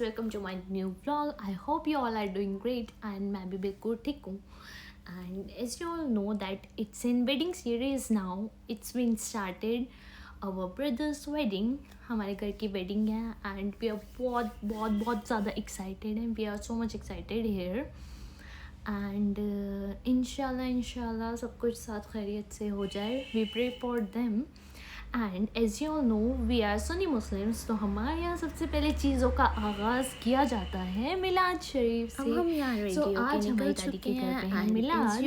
guys, welcome to my new vlog. I hope you all are doing great and मैं भी बिल्कुल ठीक हूँ. And as you all know that it's in wedding series now. It's been started. Our brother's wedding, हमारे घर की wedding है and we are बहुत ज़्यादा excited and we are so much excited here. And इंशाल्लाह सब कुछ साथ खैरियत से हो जाए. We pray for them. And as you all know we are Sunni Muslims, तो हमारे यहाँ सबसे पहले चीज़ों का आगाज़ किया जाता है मिलाद शरीफ से. हम यहाँ So, आज हमारी दादी के घर पे है मिलाद.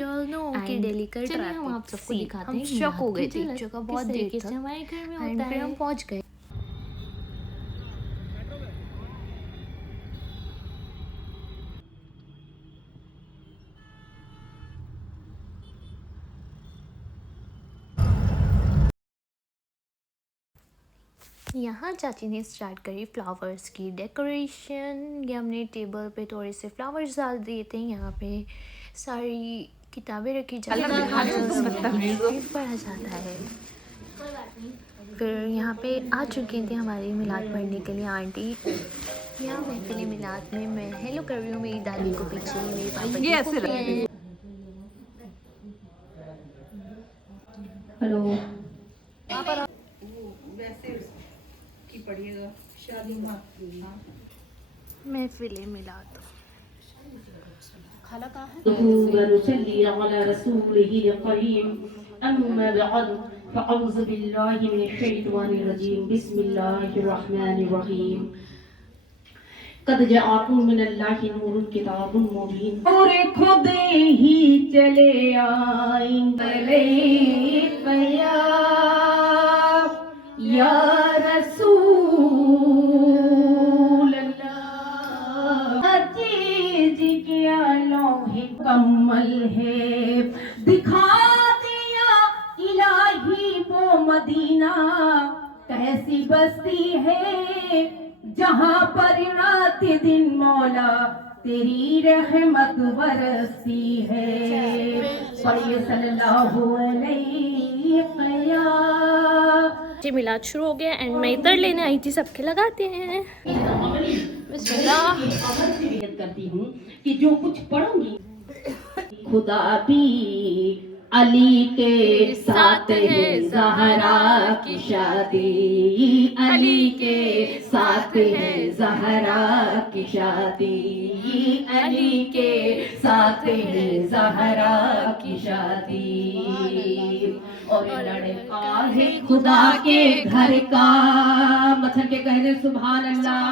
दिल्ली का चलिए हम आप सबको दिखाते हैं. शौक हो गए थे जगह बहुत तरीके से हमारे घर में होता है. हम पहुँच गए. यहाँ चाची ने स्टार्ट करी फ्लावर्स की डेकोरेशन. ये हमने टेबल पे थोड़े से फ्लावर्स डाल दिए थे. यहाँ पे सारी किताबें रखी जाती हैं, पढ़ा जाता है. फिर यहाँ पे आ चुकी थी हमारी मिलाद पढ़ने के लिए आंटी. यहाँ महफिल मिलाद में मैं हेलो कर रही हूँ. मेरी दादी को पीछे, मेरे पापा जी को हेलो. पढ़िएगा शादी में. महफिल मिलाद. खाला कहाँ है? ونصلي على رسوله الكريم أما بعد فأعوذ بالله من الشيطان الرجيم بسم الله الرحمن الرحيم قد جاءكم من الله نور كتاب مبين اور خود ہی چلے آئیں گے یا رسول اللہ. چیز کیا لوح کمل ہے دکھا دیا الہی وہ مدینہ. کیسی بستی ہے جہاں پر رات دن مولا تیری رحمت برستی ہے. پڑھیے صلی اللہ علیہ وسلم. جی میلاد شروع ہو گیا اینڈ میں اتر لینے آئی تھی. سب کے لگاتے ہیں بسم اللہ. نیت کرتی ہوں کہ جو کچھ پڑھوں گی خدا بھی علی کے ساتھ ہے زہرا کی شادی. علی کے ساتھ ہے زہرا کی شادی. علی کے ساتھ ہے زہرا کی شادی. اور لڑکا ہے خدا کے گھر کا. مثل کے کہنے سبحان اللہ.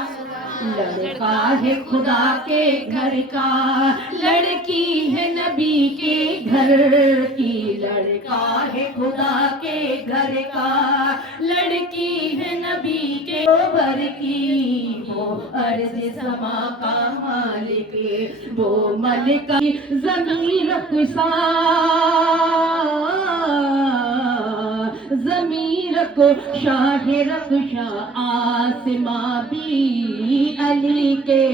لڑکا ہے خدا کے گھر کا. لڑکی ہے نبی کے گھر کی. لڑکا ہے خدا کے گھر کا. لڑکی ہے نبی کے گھر کی. وہ ارض سما کا مالک وہ ملک زمین رقصا. زمین کو شاہ رقشا آسماں بھی علی کے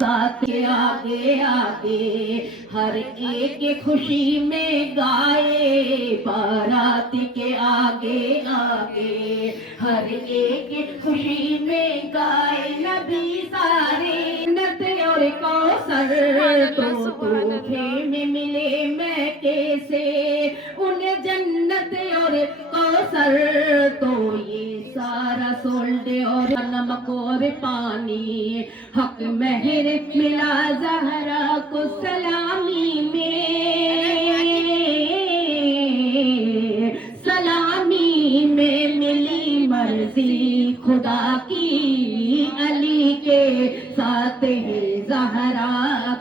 ساتھ. آگے آگے ہر ایک خوشی میں گائے. بارات کے آگے آگے ہر ایک خوشی میں گائے. نبی سارے نت اور کوثر تو تحفے میں ملے میں کیسے. انہیں جنت اور کوثر تو یہ سارا سولڈ اور نمک اور پانی. حق مہر ملا زہرا کو سلامی میں. سلامی میں ملی مرضی خدا کی. علی کے ساتھ ہے زہرا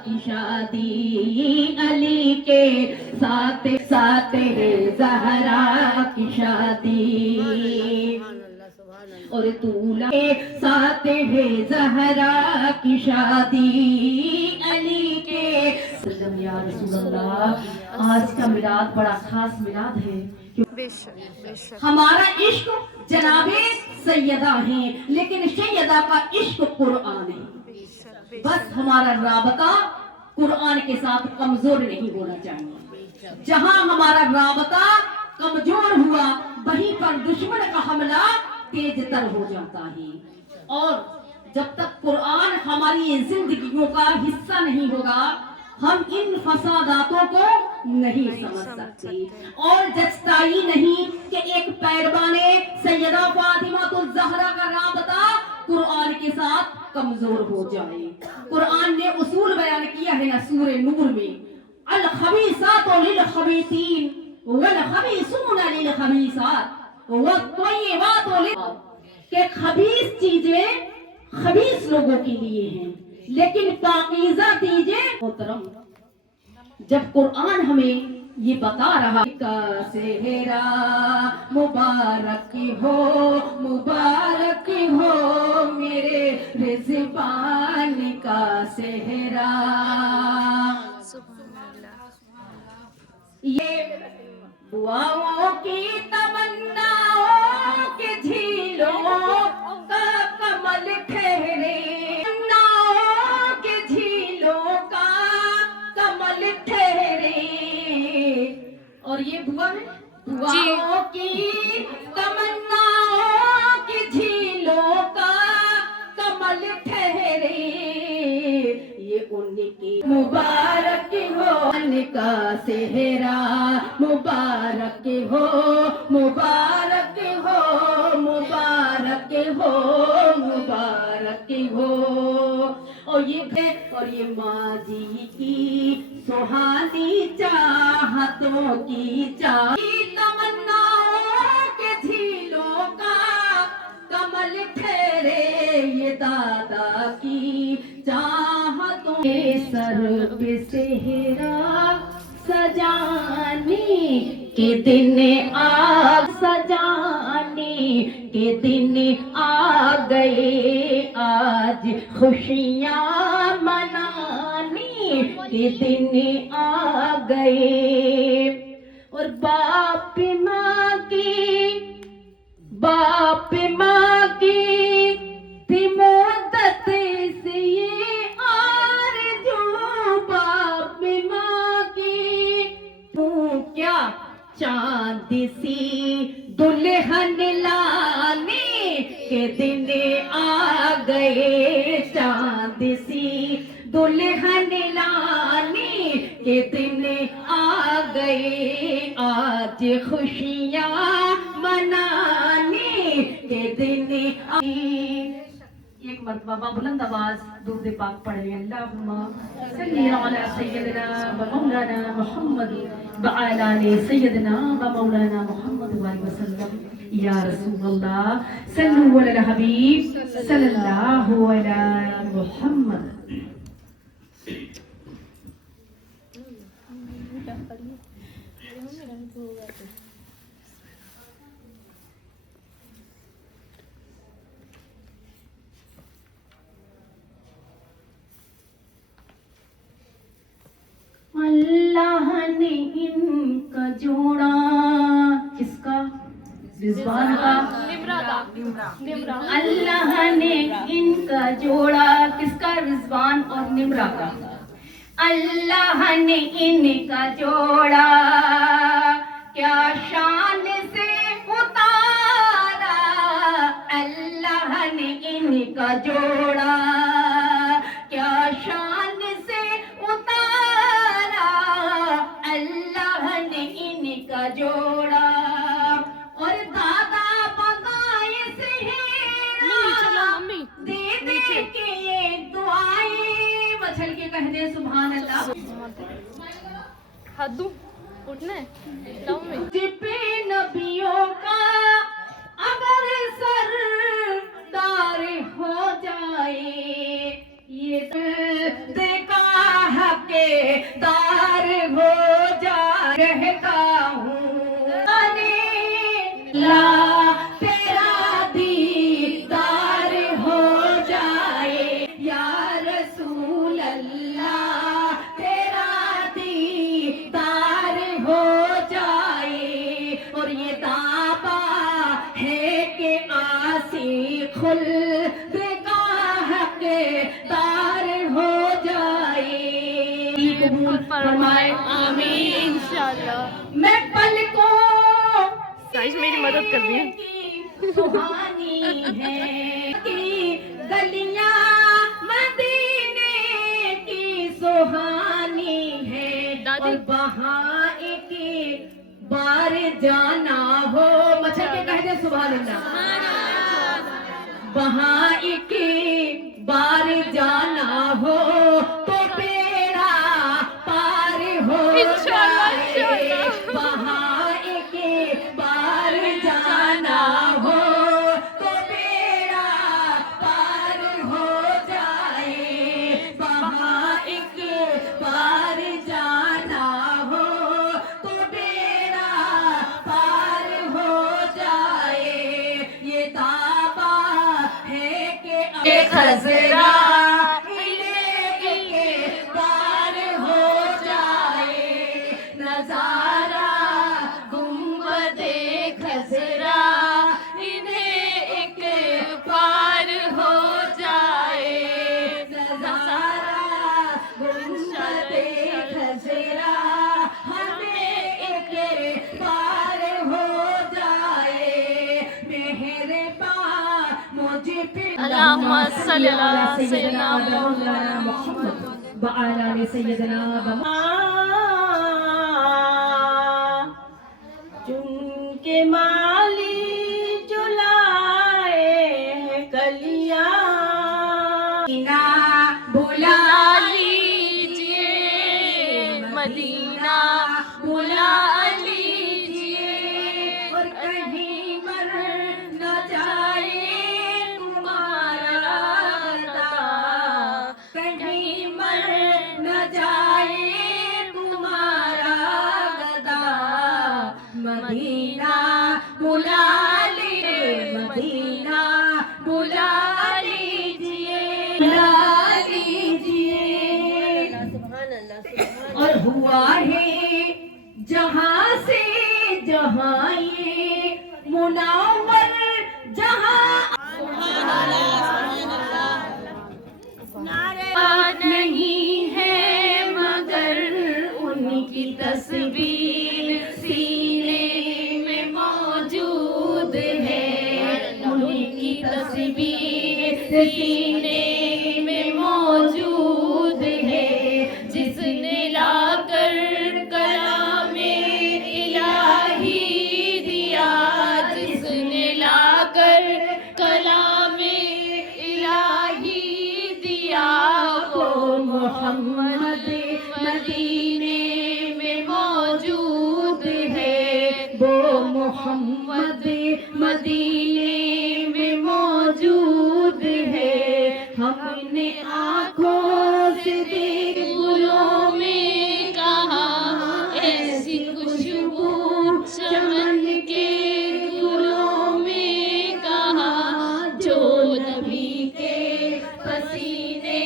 کی شادی. علی کے ساتھ ہے زہرا کی شادی. اور طولہ کے ساتھ ہے زہرا کی شادی. علی کے یا رسول اللہ. آج کا میلاد بڑا خاص میلاد ہے. ہمارا عشق جناب سیدہ ہیں لیکن سیدہ کا عشق قرآن ہے. بس ہمارا رابطہ قرآن کے ساتھ کمزور نہیں ہونا چاہیے. جہاں ہمارا رابطہ کمزور ہوا وہیں پر دشمن کا حملہ تیز تر ہو جاتا ہے. اور جب تک قرآن ہماری زندگیوں کا حصہ نہیں ہوگا ہم ان فساداتوں کو نہیں سمجھ سکتے اور جچتا ہی نہیں کہ ایک پیروان سیدہ فاطمہ الزہرا کا رابطہ قرآن کے ساتھ کمزور ہو جائے. قرآن نے اصول بیان کیا ہے نا سورہ نور میں الخبیثات للخبیثین والخبیثون للخبیثات والطیبات کہ خبیث چیزیں خبیث لوگوں کے لیے ہیں لیکن پاکیزہ چیزیں محترم. جب قرآن ہمیں یہ بتا رہا کا صحرا مبارک ہو میرے رضوان کا صحرا. یہ دعاؤں کی تمناؤں کے جھیلوں کا کمل ٹھہرے کے جھیلوں کا کمل ٹھہرے. اور یہ دعا ہے دعاؤں کی تمناؤں کی جھیلوں کا کمل ٹھہرے. یہ ان کی مبارک ہو ان کا صحرا مبارک ہو مبارک ہو مبارک ہو مبارک ہو. اور یہ ماں جی کی سہانی چاہتوں کی تمناؤں کے جھیلوں کا کمل ٹھہرے. یہ دادا کی چاہتوں کے سر پہ صحرا سجانے کے دن سجانے کے دن آ گئے آج خوشیاں منانے کے دن آ گئے. اور باپ ماں کی تھی مدت سے یہ آرزو باپ ماں کی کیا چاند سی دلہن لانے کے دن آ گئے چاند سی دلہن لانے کے دن آ گئے آج خوشیاں منانے کے دن. ایک مرتبہ بلند آواز درود پاک پڑھیں. اللہم صلی علی سیدنا و مولانا محمد وعلی آل سیدنا و مولانا محمد وآلہ وسلم. یا رسول اللہ صلو علی الحبیب صلی اللہ علی محمد. اللہ نے ان کا جوڑا کس کا رضوان کا اللہ نے ان کا جوڑا کس کا رضوان اور نمرہ کا. اللہ نے ان کا جوڑا کیا شان سے اتارا. اللہ نے ان کا جوڑا کیا شان سے اتارا. اللہ نے ان کا جوڑا اور دادا بتائے صحرا دے دے کے یہ دعائیں مچھل کے کہہ دے سبحان اللہ. ہاتھ دوں اٹھنا ہے پہ نبیوں کا اگر سردار ہو جائے یہ دیکھا حق دار ہو جائے. رہتا ہوں لا تیرا دیدار ہو جائے یا رسول اللہ تیرا دیدار ہو جائے. اور یہ دعویٰ ہے کہ آسی خلد کا حق دار ہو جائے. فرمائے آمین. انشاءاللہ. میں پل کو سائش میری مدد کر دی. سہانی ہے गलियां मदीने की सुहानी है और वहाँ एक बार जाना हो, मच्छर के कह दे सुभान अल्लाह, वहाँ एक बार जाना हो तो बेड़ा पार हो जाए, वहाँ एक बार जाना हो तो बेड़ा पार हो जाए, वहाँ एक बार जाना हो तो बेड़ा पार हो जाए, ये दावा है कि खजरा के पार हो जाए, नजारा गुंबदे खजरा इन्हें एक पार हो जाए, नजारा गुंबदे खजरा हमें एक पार हो जाए, मेहरबान मुझे पे अल्लाहुम्मा सल्ली अला सय्यिदना मुहम्मद व अला आलि सय्यिदना चुनके माली जुलाए हैं कलियां, मदीना बुला लीजिए, मदीना बुला लीजिए, और कहीं मर न जाए तुम्हारा गदा, कहीं मर न जाए तुम्हारा गदा, मदीना बुला लीजिए, मदीना बुला लीजिए, बुला लीजिए। और हुआ है जहाँ से जहाँ ये मुनव्वर जहाँ नहीं है मगर उनकी तस्वीर सीने में मौजूद है, उनकी तस्वीर सीने में मौजूद है, जिसने लाकर कलामे इलाही दिया, जिसने लाकर कलामे इलाही दिया, वो मोहम्मद मदीने में मौजूद है, वो मोहम्मद मदीने में मौजूद है, हमने आँखों से देख गुलों में कहा ऐसी खुशबू चमन के गुलों में कहा, जो नबी के पसीने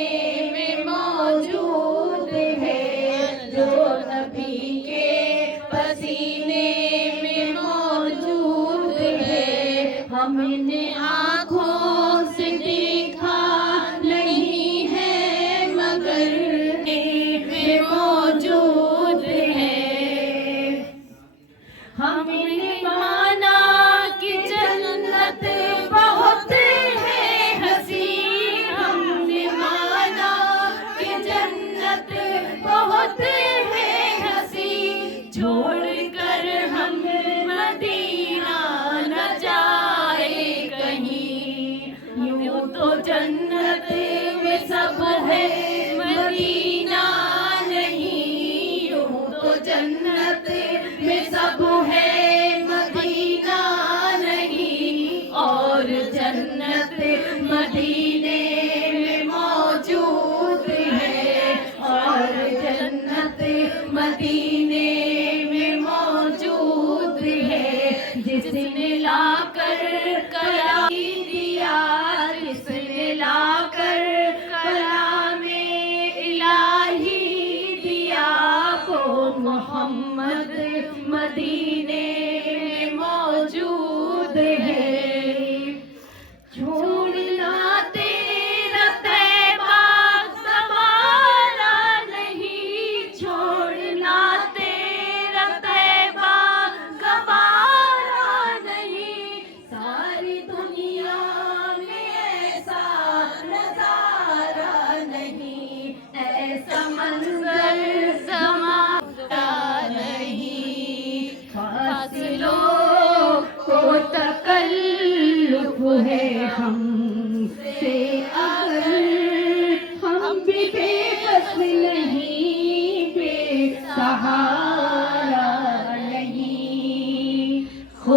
में मौजूद है, जो नबी के पसीने में मौजूद है, हमने आँखों से देखा नहीं है मगर में मौजूद है, हमने माना कि जन्नत बहुत है हसी, हमने माना कि जन्नत बहुत है हसी, छोड़ कर हम मदीना न जाए कहीं, यूं तो जन्नत में सब है मदीना नहीं, यूं तो जन्नत में सब है मदीना नहीं, और जन्नत मदीने में मौजूद है, और जन्नत मदीने में मौजूद है, जिसने लाकर कलाम दिया, जिसने लाकर कलामे इलाही दिया, वो मोहम्मद मदीने में मौजूद है, छोड़ना तेरा तैबा गवारा नहीं, छोड़ना तेरा तैबा गवारा नहीं, सारी दुनिया में ऐसा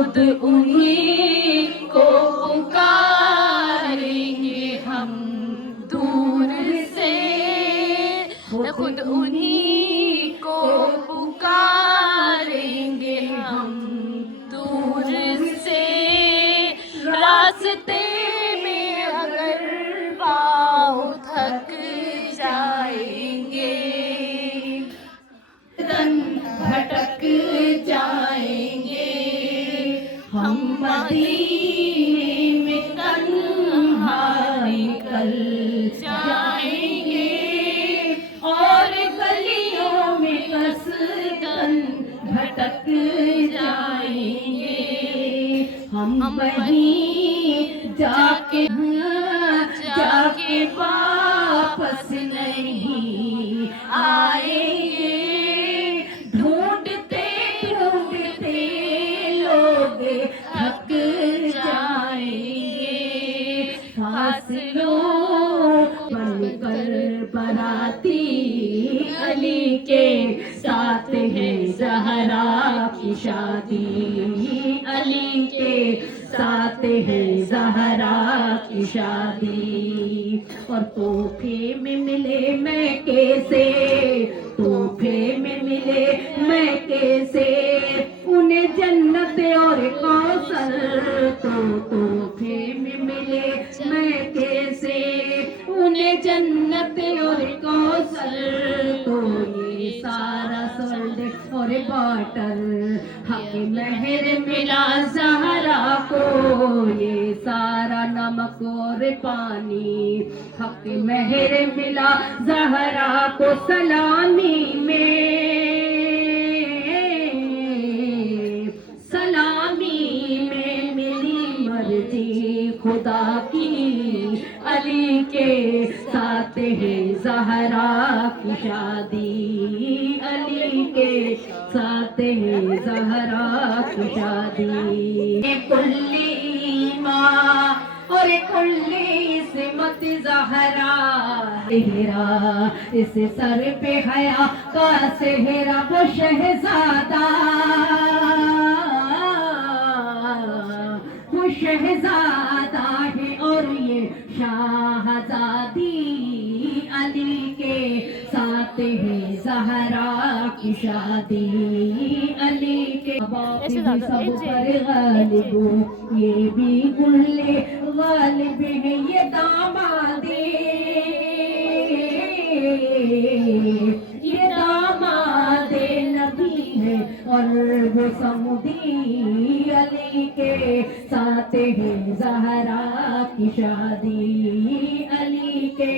خود انہیں کو پکاریں گے ہم دور سے، خود انہیں کو پکاریں گے ہم دور سے، راستے میں اگر پاؤں تھک جائیں گے، تن بھٹک جائیں گے، ہم مدینے میں تنہا نکل جائیں گے، اور گلیوں میں قصداً بھٹک جائیں گے، ہم وہیں جا کے واپس نہیں آئیں گے، ڈھونڈتے ڈھونڈتے لوگ تھک جائیں گے، فاصلوں بن کر براتی علی کے ساتھ ہے زہرا کی شادی، علی کے ساتھ ہے زہرا کی شادی، اور تحفے میں ملے میں کیسے، تحفے میں ملے میں کیسے انہیں جنت اور کوثر، تو تحفے میں ملے میں کیسے انہیں جنت اور کوثر، تو یہ سارا سرد اور باٹر حق مہر ملا زہرا کو، یہ سارا نمک اور پانی حق مہر ملا زہرا کو، سلامی میں ملی مرضی خدا کی، علی کے ساتھ ہے زہرا کی شادی، علی کے ساتھ ہے زہرا کی شادی، کلی ماں اور کلی عصمت زہرا، سہرا اس سر پہ حیا کا سہرا، وہ شہزادہ وہ شہزادہ ہے اور یہ شاہزادی، علی کے ساتھ ہے زہرا کی شادی، علی کے سب پر غالب، یہ بھی کل غالب ہے، یہ دامادی یہ داماد نبی ہے اور وہ سمودی، علی کے ساتھ ہے زہرا کی شادی، علی کے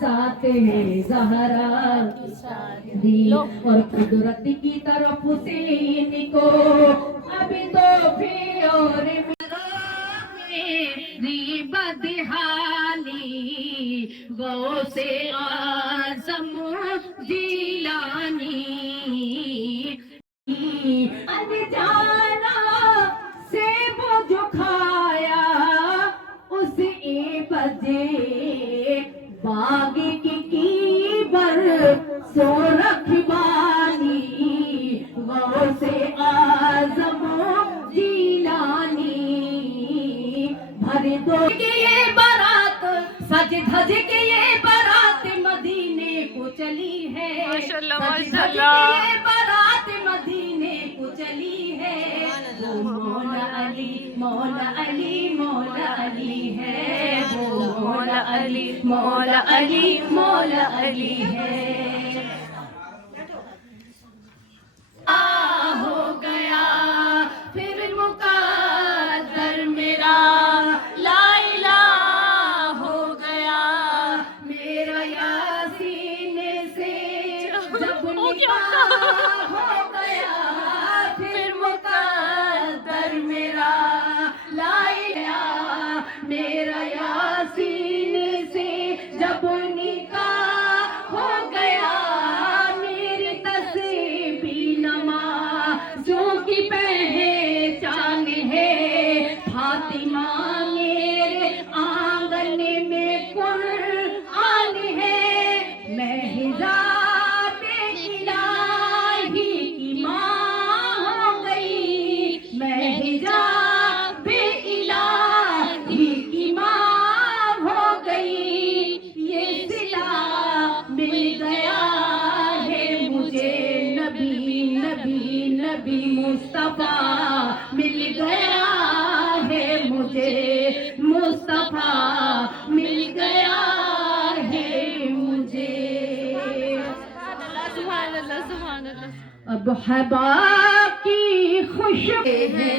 ساتھ ہے زہرا کی شادی، اور قدرت کی طرف سے ان کو ابھی تو بھی اور میری بدحالی، غوث اعظم جیلانی، انجانا سے وہ جو کھایا اس عبد باغ کی بر سو رکھوانی، غوث اعظم جیلانی، بھر دو کہ یہ بارات سج دھج کے یہ بارات مدینے کو چلی ہے، سج دھج کے یہ بارات مدینے کو چلی ہے، وہ مولا علی مولا علی مولا علی ہے، وہ مولا علی مولا علی مولا علی ہے، ہو گیا پھر مقدر میرا، لا الہ ہو گیا میرا یاسین سے، جب نکاح ہو گیا پھر مقدر میرا، لا الہ میرا یاسین سے، جب نکاح ہو گیا میری تسبیح نمازوں کی پہچان ہے، فاطمہ میرے آنگن میں قرآن ہے، میں ذات الہی کی ماں नबी नबी मुस्तफा मिल गया है मुझे, मुस्तफा मिल गया है मुझे। अब है बाकी खुशबू है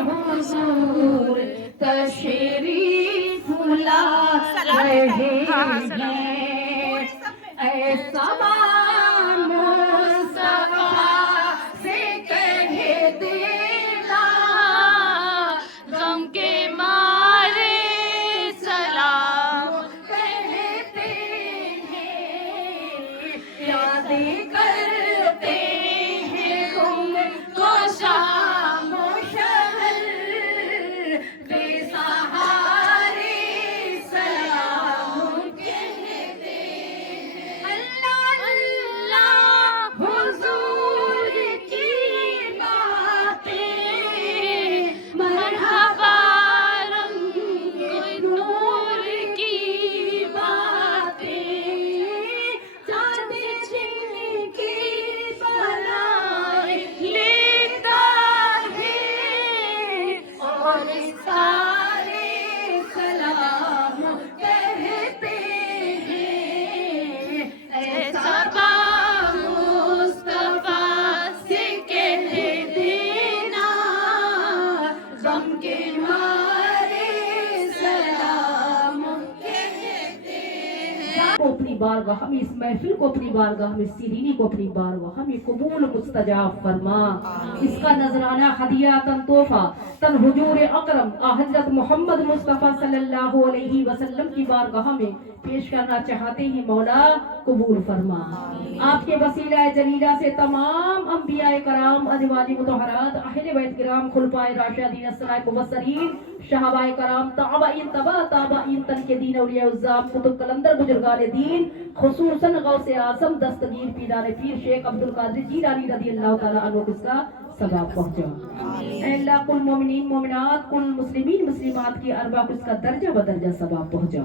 हुजूर तशरीफ ला रहे हैं, ऐसा मुस्तफा से कह देना गम के मारे सलाम कहते हैं, यादें करते हैं तुमको शाम शहर, बेसहारे सलाम कहते हैं। अल्लाह अल्लाह हुजूर की बातें, मरहबा रंग नूर की बातें, चांद जिनकी बनाए लेता है, और सारे सलाम कहते हैं, ऐसा मुस्तफा से कह देना गम के मारे सलाम कहते हैं। को अपनी बारगाह में, इस महफिल को अपनी बारगाह में, सीरीनी को अपनी बारगाह में कबूल मुस्तजाब फरमा। इसका नजराना हदिया तन तोहफा तन हुजूर अकरम हजरत मोहम्मद मुस्तफ़ा सल्लल्लाहु अलैहि वसल्लम की बारगाह में पेश करना चाहते हैं, मौला कबूल फरमा। आपके वसीला जलीला से तमाम अंबियाए कराम, अज़वाज मुतहरात, अहले बैत किराम, खुलफाए राशिदीन अस्सलाए मुबस्सरीन, शहाबाए कराम, ताबईन तबा ताबईन, तन के दीन औलिया उज़्ज़ाम, कुतुब कलंदर, बुजुर्गान दीन, खुसूसन गौसे आज़म दस्तगीर पीराने पीर शेख अब्दुल कादिर जीलानी रज़ियल्लाहु तआला अन्हु का सवाब पहुंचा। अल्लाह कुल मोमिनीन मोमिनात, कुल मुस्लिमीन मुस्लिमात की अरबा को इसका दर्जा बदर्जा सवाब पहुंचा।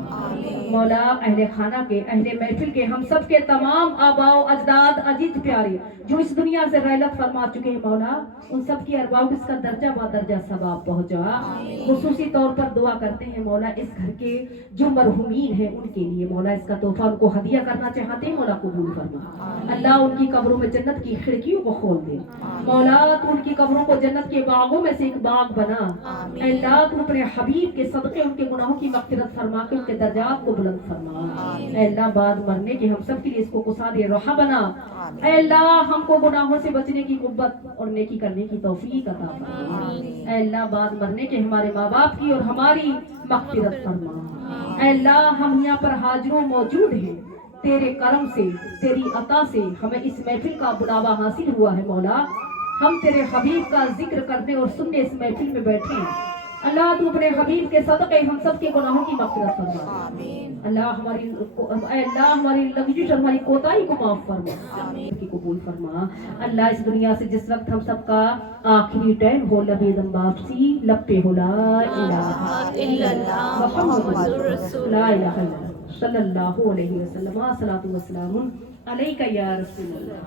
मौला अहले खाना के, अहले महफिल के, हम सब के तमाम आबाओ अजदाद अजीज प्यारे जो इस दुनिया से रहलत फरमा चुके हैं, मौला उन सब की अरबा को इसका दर्जा बदर्जा सवाब पहुंचा। खुसूसी तौर पर दुआ करते हैं मौला इस घर के जो मरहुमीन हैं उनके लिए, मौला इसका तोहफा उनको हदिया करना चाहते हैं, मौला कबूल फरमा। अल्लाह उनकी कब्रों में जन्नत की खिड़कियों को खोल दे, मौला तू उनकी कब्रों को जन्नत के बागों में से एक बाग बना। अल्लाह तू अपने हबीब के सदक़े उनके गुनाहों की मग़फ़िरत फरमा के उनके दर्जात को बुलंद फरमा। अल्लाह बाद मरने के हम सब के लिए इसको कुसाद रहा बना। अल्लाह हमको गुनाहों से बचने की कुव्वत और नेकी करने की तौफीक अता फरमा। अल्लाह बाद मरने के हमारे माँ बाप की और हमारी मग़फ़िरत फरमा। अल्लाह हम यहाँ पर हाजिरों मौजूद हैं, तेरे करम से, तेरी अता से हमें इस महफिल का बुलावा हासिल हुआ है। मौला हम तेरे हबीब का जिक्र करने और सुनने इस महफिल में बैठे हैं। अल्लाह तू अपने हबीब के सदक़े हम सब के गुनाहों की मग़फ़िरत फरमा। अल्लाह हमारी लग़ज़िश और हमारी कोताही को माफ़ फरमा, की कबूल फरमा। अल्लाह इस दुनिया से जिस वक्त हम सब का आखिरी टाइम हो, लबे दम वापसी, लब पे हो ला इलाहा इल्लल्लाह मुहम्मदुर रसूलुल्लाह ला इलाहा इल्लल्लाह सल्लल्लाहु अलैहि वसल्लम, सलातु वस्सलामु अलैका या रसूलल्लाह।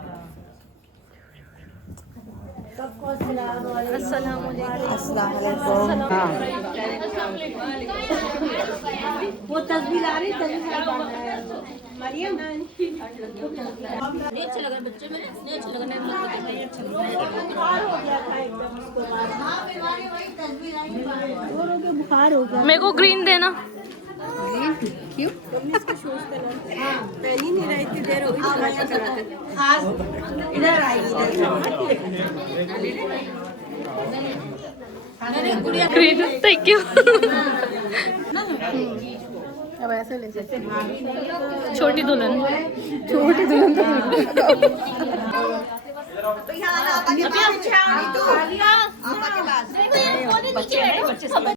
सबको अस्सलाम वालेकुम। वो तस्वीर आ रही, मरियम अच्छे लगा बच्चे मेरे, अच्छे लगा बुखार हो गया। मेरे को ग्रीन देना। क्यों? पहली नहीं रही थी, देर हो गई। इधर आएगी, ग्रीन, थैंक यू। अब ऐसे ले सकते हैं। छोटी दुल्हन, छोटी दुल्हन बच्चे